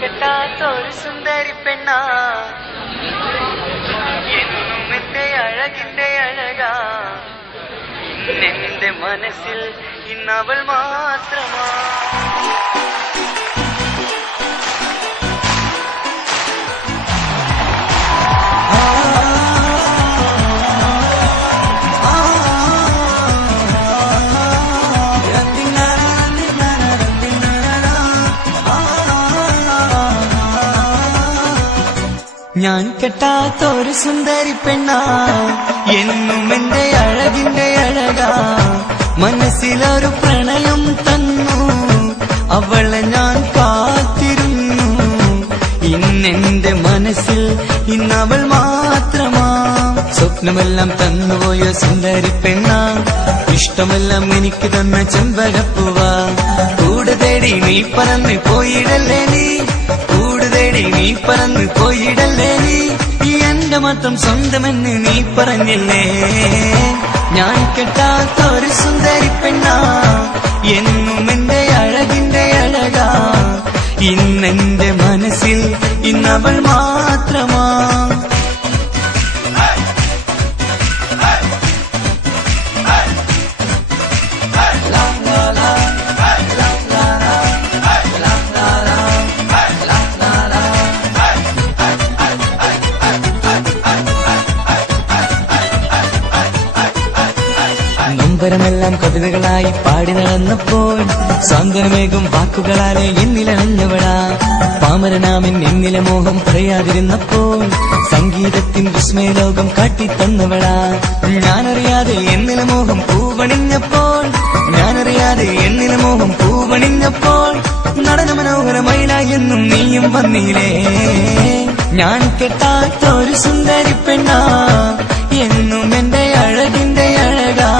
കെട്ടാത്തൊരു സുന്ദരി പെണ്ണാ എന്നും എന്റെ അഴകിന്റെ അഴകാ ഇന്നെന്റെ മനസ്സിൽ ഇന്നവൾ മാത്രമാ ഞാൻ കെട്ടാത്തൊരു സുന്ദരി പെണ്ണാ എന്നും എന്റെ അഴകിന്റെ അഴകാ മനസ്സിലൊരു പ്രണയം തന്നു അവളെ ഞാൻ കാത്തിരുന്നു ഇന്നെന്റെ മനസ്സിൽ ഇന്നവൾ മാത്രമാ സ്വപ്നമെല്ലാം തന്നുപോയ സുന്ദരി പെണ്ണാ ഇഷ്ടമെല്ലാം എനിക്ക് തന്ന ചെമ്പകപ്പൂവാ കൂടെ തേടി നീ പറന്ന് പോയിടല്ലേ നീ പറന്ന് പോയിടല്ലേ നീ എന്റെ മാത്രം സ്വന്തമെന്ന് നീ പറഞ്ഞില്ലേ ഞാൻ കെട്ടാത്തൊരു സുന്ദരി പെണ്ണാ എന്നും എന്റെ അഴകിന്റെ അഴകാ ഇന്നെന്റെ മനസ്സിൽ ഇന്നവൾ മാത്രമാ നൊമ്പരമെല്ലാം കവിതകളായി പാടി നടന്നപ്പോൾ സാന്ത്വനമേകും വാക്കുകളാലെ എന്നിലണഞ്ഞവളാ പാമരനാമൻ എന്നിലെ മോഹം പറയാതിരുന്നപ്പോൾ സംഗീതത്തിൻ വിസ്മയലോകം കാട്ടിത്തന്നവളാ ഞാനറിയാതെ എന്നിലെ മോഹം പൂവണിഞ്ഞപ്പോൾ നടന മനോഹരമയിലായി എന്നും നീയും വന്നില്ലേ ഞാൻ കെട്ടാത്തൊരു സുന്ദരി പെണ്ണാ എന്നും എന്റെ അഴകിന്റെ അഴകാ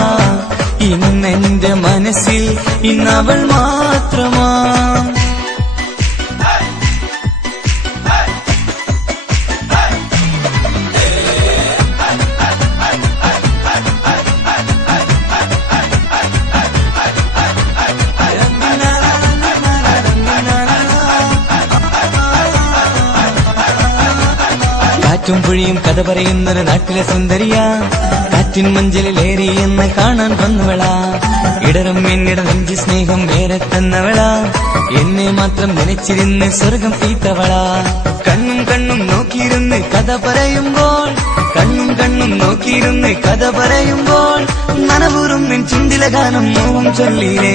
ഇന്നെന്റെ മനസ്സിൽ ഇന്നവൾ മാത്രമാ കാറ്റും പുഴിയും കഥ പറയുന്നൊരു നാട്ടിലെ സുന്ദരിയാ കാറ്റിൻ മഞ്ചലിലേറി എന്ന് കാണാൻ വന്നവളാ ഇടറും എന്നിട നെഞ്ചി സ്നേഹം വേറെ തന്നവളാ എന്നെ മാത്രം നനച്ചിരുന്ന് സ്വർഗം തീത്തവളാ കണ്ണും നോക്കിയിരുന്ന് കഥ പറയുമ്പോൾ നനവൂറും നിൻ ചുണ്ടിലെ ഗാനം മോഹം ചൊല്ലിലേ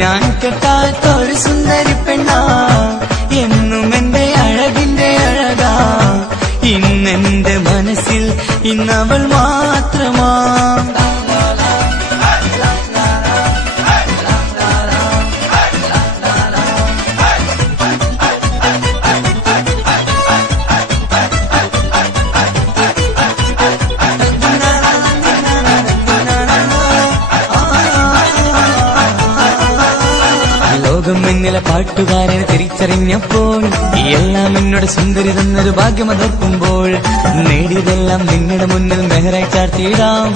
ഞാൻ കെട്ടാത്തൊരു സുന്ദരി പെണ്ണാ എന്നും എന്റെ അഴകിന്റെ അഴകാ ഇന്നെന്റെ മനസ്സിൽ ഇന്നവൾ മാത്രമാ ലോകം എന്നിലെ പാട്ടുകാരനെ തിരിച്ചറിഞ്ഞപ്പോൾ എല്ലാം എന്നോട് സുന്ദരി തന്നൊരു ഭാഗ്യമതർക്കുമ്പോൾ നേടിയതെല്ലാം നിങ്ങളുടെ മുന്നിൽ മെഹറായി ചാർത്തിയിടാം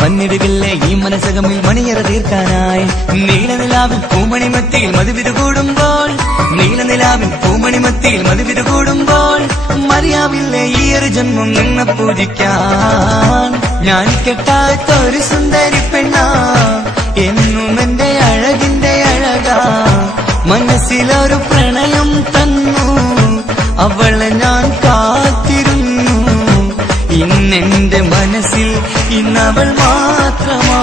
വന്നിടുകില്ലേ ഈ മനസ്സകമിൽ മണിയറ തീർക്കാനായി നീലനിലാവിൽ പൂമണിമത്തിയിൽ മതിവിതുകൂടുമ്പോൾ മറിയാവില്ലേ ഈ ഒരു ജന്മം നിന്നെ പൂജിക്കാൻ ഞാൻ കെട്ടാത്തൊരു സുന്ദരി പെണ്ണാ എന്നും എന്റെ അഴകിന്റെ അഴകാ മനസ്സിലൊരു പ്രണയം തന്നു അവളെ ഞാൻ കാത്തിരുന്നു ഇന്നെന്റെ മനസ്സിൽ ഇന്നവൾ മാത്രമാ